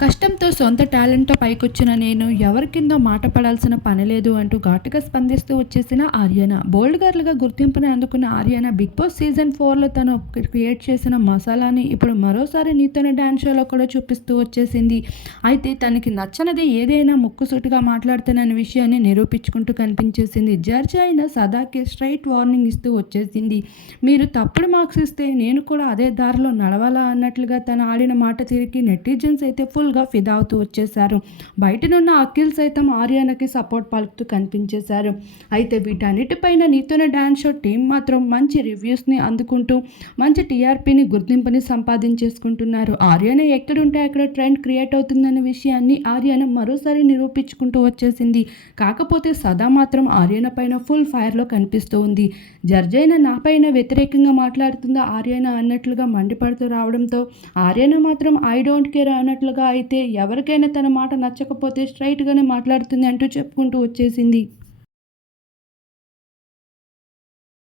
కష్టంతో సొంత టాలెంట్తో పైకొచ్చిన నేను ఎవరి కింద మాట పడాల్సిన పని లేదు అంటూ ఘాటుగా స్పందిస్తూ వచ్చేసిన ఆర్యన. బోల్డ్ గర్ల్గా గుర్తింపుని అందుకున్న ఆర్యన బిగ్ బాస్ సీజన్ ఫోర్లో తను క్రియేట్ చేసిన మసాలాని ఇప్పుడు మరోసారి నీతోనే డ్యాన్స్ షోలో కూడా చూపిస్తూ వచ్చేసింది. అయితే తనకి నచ్చనిది ఏదైనా ముక్కుసూటుగా మాట్లాడుతున్న విషయాన్ని నిరూపించుకుంటూ కనిపించేసింది. జడ్జ్ అయిన సదాకి స్ట్రైట్ వార్నింగ్ ఇస్తూ వచ్చేసింది. మీరు తప్పుడు మార్క్స్ ఇస్తే నేను కూడా అదే దారిలో నడవాలా అన్నట్లుగా తను ఆడిన మాట తిరిగి నెటిజన్స్ అయితే ఫుల్ ఫుల్గా ఫిదా అవుతూ వచ్చేసారు బయటనున్న అఖిల్ సైతం ఆర్యానకి సపోర్ట్ పలుకుతూ కనిపించేశారు. అయితే వీటన్నిటిపైన నీతోన డ్యాన్స్ షో టీం మాత్రం మంచి రివ్యూస్ని అందుకుంటూ మంచి టీఆర్పీని గుర్తింపుని సంపాదించేసుకుంటున్నారు. ఆర్యాన ఎక్కడుంటే అక్కడ ట్రెండ్ క్రియేట్ అవుతుందనే విషయాన్ని ఆర్యాన మరోసారి నిరూపించుకుంటూ వచ్చేసింది. కాకపోతే సదా మాత్రం ఆర్యన పైన ఫుల్ ఫైర్లో కనిపిస్తూ ఉంది. జర్జైన నాపైన వ్యతిరేకంగా మాట్లాడుతుందా ఆర్యాన అన్నట్లుగా మండిపడుతూ రావడంతో ఆర్యాన మాత్రం ఐ డోంట్ కేర్ అన్నట్లుగా అయితే ఎవరికైనా తన మాట నచ్చకపోతే స్ట్రైట్గానే మాట్లాడుతుంది అంటూ చెప్పుకుంటూ వచ్చేసింది.